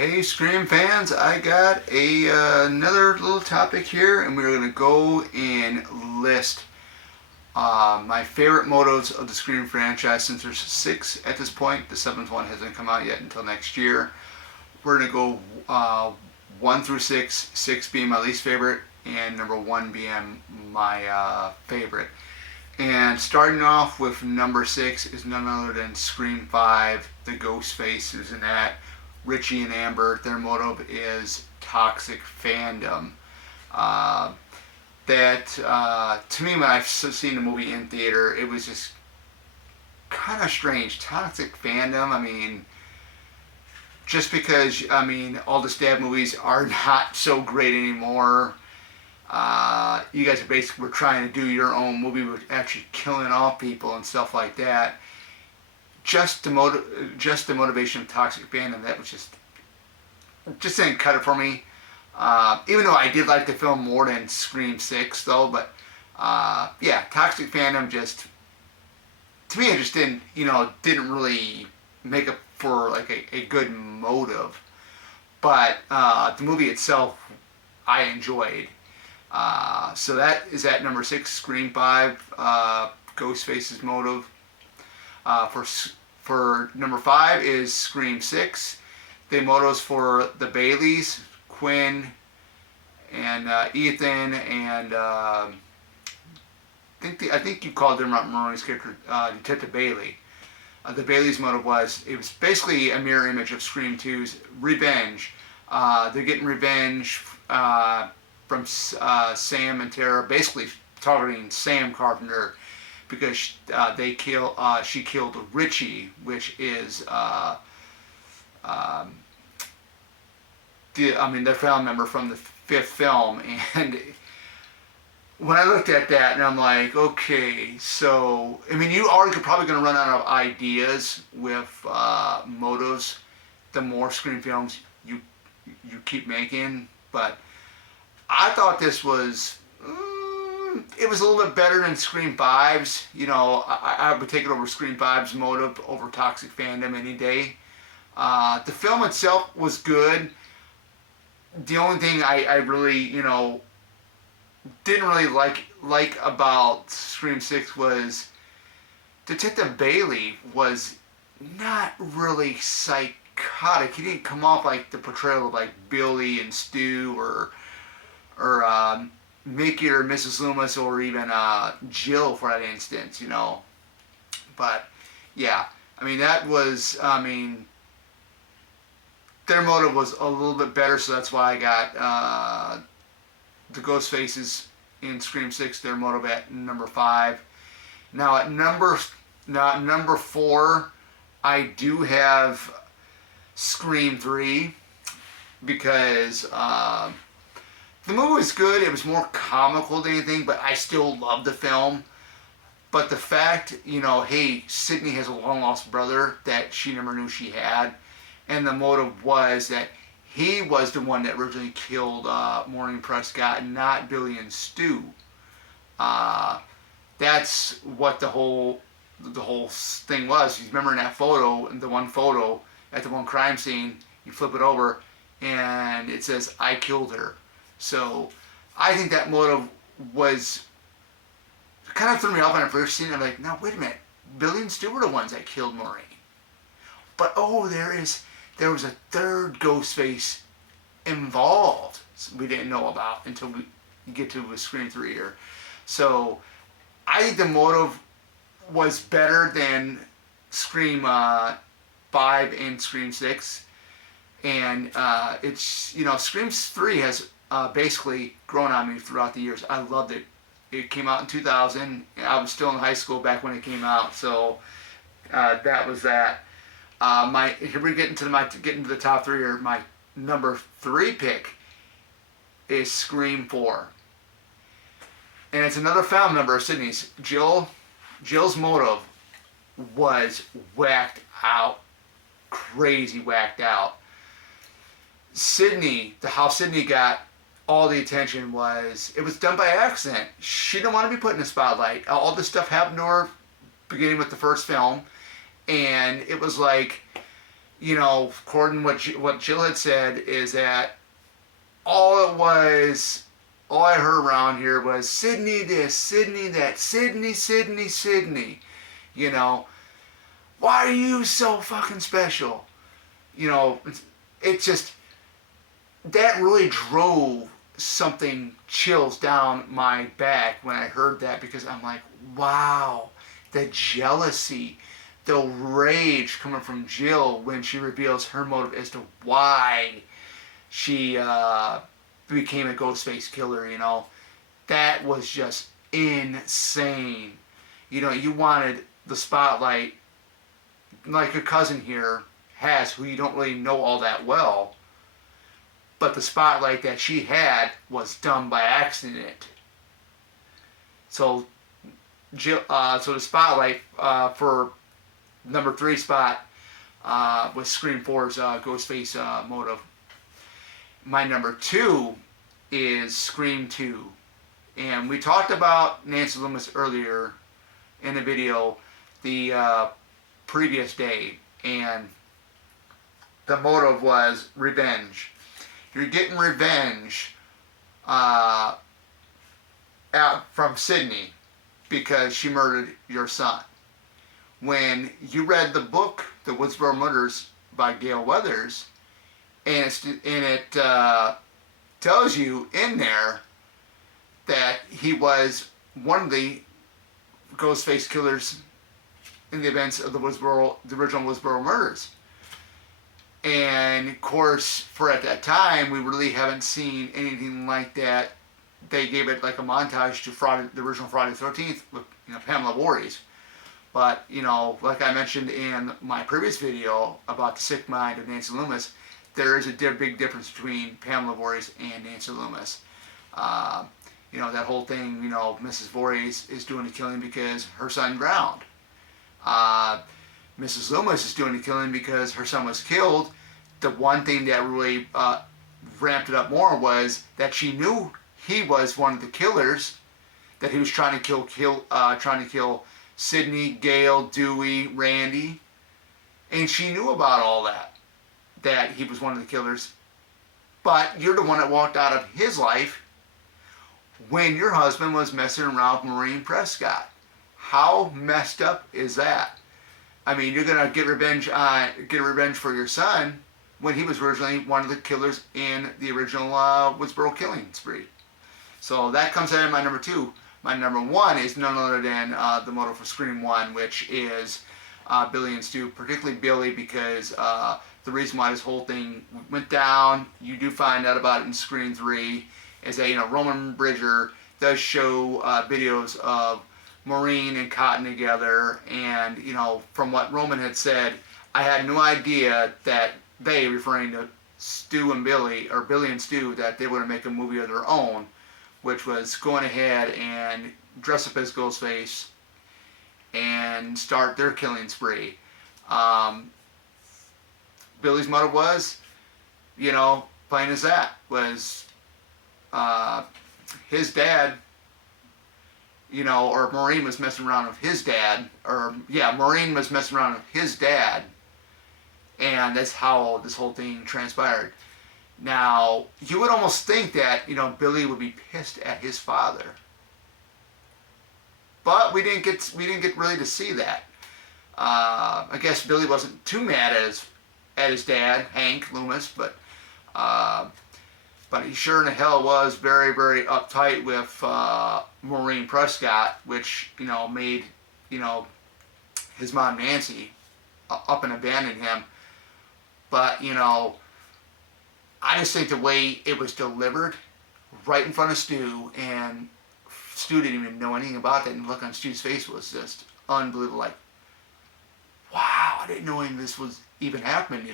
Hey Scream fans, I got another little topic here, and we're going to go and list my favorite motos of the Scream franchise. Since there's six at this point, the seventh one hasn't come out yet until next year. We're going to go one through six, six being my least favorite, and number one being my favorite. And starting off with number six is none other than Scream 5, the Ghostface who's in that. Richie and Amber, their motive is toxic fandom. Uh, to me, when I've seen the movie in theater, it was just kind of strange. Toxic fandom, just because, all the stab movies are not so great anymore. You guys are basically were trying to do your own movie with actually killing off people and stuff like that. Just the motivation of toxic fandom, that was just didn't cut it for me. Even though I did like the film more than Scream 6 though, but yeah, toxic fandom just, to me, it just didn't really make up for like a good motive. But the movie itself I enjoyed. So that is at number 6, Scream 5, Ghostface's motive. For number 5 is Scream 6. The motos for the Baileys, Quinn and Ethan, and I think you called them Maroney's character Detective Bailey. The Bailey's motive was, it was basically a mirror image of Scream 2's revenge. They're getting revenge from Sam and Tara, basically targeting Sam Carpenter because she killed Richie, which is the family member from the fifth film. And when I looked at that, and I'm like, okay, so you are probably going to run out of ideas with motos the more Scream films you keep making. But I thought this was. It was a little bit better than Scream 5's. I would take it over Scream 5's motive over toxic fandom any day. The film itself was good. The only thing I really, didn't really like about Scream 6 was Detective Bailey was not really psychotic. He didn't come off like the portrayal of like Billy and Stu or Mickey or Mrs. Loomis or even Jill for that instance, But yeah, that was, their motive was a little bit better, so that's why I got the Ghostfaces in Scream 6, their motive at number 5. Now at number 4, I do have Scream 3 because the movie was good. It was more comical than anything, but I still love the film. But the fact, hey, Sydney has a long lost brother that she never knew she had. And the motive was that he was the one that originally killed Maureen Prescott, not Billy and Stu. That's what the whole thing was. You remember in that photo, the one photo at the one crime scene, you flip it over, and it says, "I killed her." So I think that motive was kind of threw me off when I first seen it. I'm like, no, wait a minute. Billy and Stu were the ones that killed Maureen. But there was a third Ghostface involved we didn't know about until we get to Scream 3 here. So I think the motive was better than Scream 5 and Scream 6. And it's, Scream 3 has basically grown on me throughout the years. I loved it. It came out in 2000. I was still in high school back when it came out, so that was that. Here we get into the top 3 here. My number 3 pick is Scream 4, and it's another family member of Sydney's. Jill's motive was whacked out, crazy whacked out. How Sydney got all the attention was, it was done by accident. She didn't want to be put in the spotlight. All this stuff happened to her beginning with the first film, and it was like according to what Jill had said, is that all I heard around here was Sydney this, Sydney that, Sydney, Sydney, Sydney. You know, why are you so fucking special? It just, that really drove something chills down my back when I heard that, because I'm like, wow, the jealousy, the rage coming from Jill when she reveals her motive as to why she became a Ghostface killer. That was just insane. You wanted the spotlight, like your cousin here has, who you don't really know all that well, but the spotlight that she had was done by accident. So, so the spotlight for number 3 spot was Scream 4's Ghostface motive. My number 2 is Scream 2. And we talked about Nancy Loomis earlier in the video the previous day. And the motive was revenge. You're getting revenge from Sydney because she murdered your son. When you read the book, The Woodsboro Murders by Gale Weathers, and it tells you in there that he was one of the Ghostface killers in the events of the original Woodsboro murders. And of course, for at that time, we really haven't seen anything like that. They gave it like a montage to the original Friday the 13th with Pamela Voorhees. But like I mentioned in my previous video about the sick mind of Nancy Loomis, there is a big difference between Pamela Voorhees and Nancy Loomis. That whole thing, Mrs. Voorhees is doing the killing because her son drowned. Mrs. Loomis is doing the killing because her son was killed. The one thing that really ramped it up more was that she knew he was one of the killers, that he was trying to kill Sydney, Gale, Dewey, Randy, and she knew about all that he was one of the killers. But you're the one that walked out of his life when your husband was messing around with Maureen Prescott. How messed up is that? I mean, you're gonna get revenge for your son when he was originally one of the killers in the original Woodsboro killing spree. So that comes out in my number 2. My number 1 is none other than the motive for Scream 1, which is Billy and Stu, particularly Billy, because the reason why this whole thing went down, you do find out about it in Scream 3, is that Roman Bridger does show videos of Maureen and Cotton together, and from what Roman had said, I had no idea that they, referring to Stu and Billy, or Billy and Stu, that they were going to make a movie of their own, which was going ahead and dress up as Ghostface and start their killing spree. Billy's motive was, plain as that, was his dad, or Maureen was messing around with his dad, Maureen was messing around with his dad, and that's how this whole thing transpired. Now, you would almost think that, Billy would be pissed at his father. But we didn't get really to see that. I guess Billy wasn't too mad at his dad, Hank Loomis, but he sure in the hell was very, very uptight with Maureen Prescott, which, made, his mom Nancy up and abandon him. But, I just think the way it was delivered right in front of Stu, and Stu didn't even know anything about that, and the look on Stu's face was just unbelievable, like, wow, I didn't know any of this was even happening,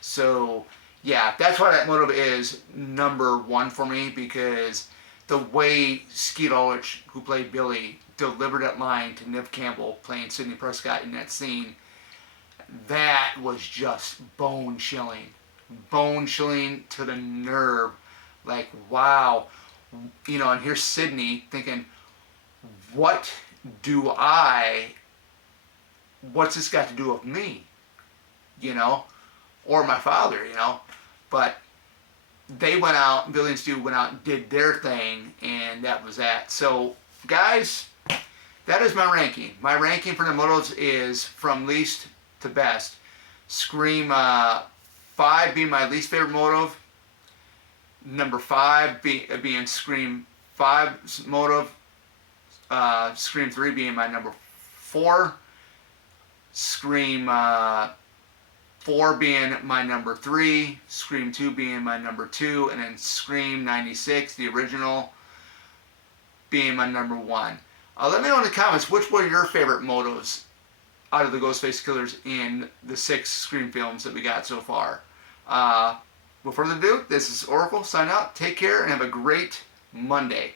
So, yeah, that's why that motive is number 1 for me, because the way Skeet Ulrich, who played Billy, delivered that line to Neve Campbell playing Sidney Prescott in that scene, that was just bone-chilling. Bone-chilling to the nerve. Like, wow. And here's Sidney thinking, what's this got to do with me? or my father, you know. But they went out, Billy and Stu went out and did their thing, and that was that. So, guys, that is my ranking. My ranking for the motos is from least to best. Scream 5 being my least favorite motive. Number 5 being Scream 5's motive. Scream 3 being my number 4. Scream 4 being my number 3. Scream 2 being my number 2. And then Scream 96, the original, being my number 1. Let me know in the comments which were your favorite motos out of the Ghostface Killers in the 6 Scream films that we got so far. Without further ado, this is Oracle, sign out. Take care and have a great Monday.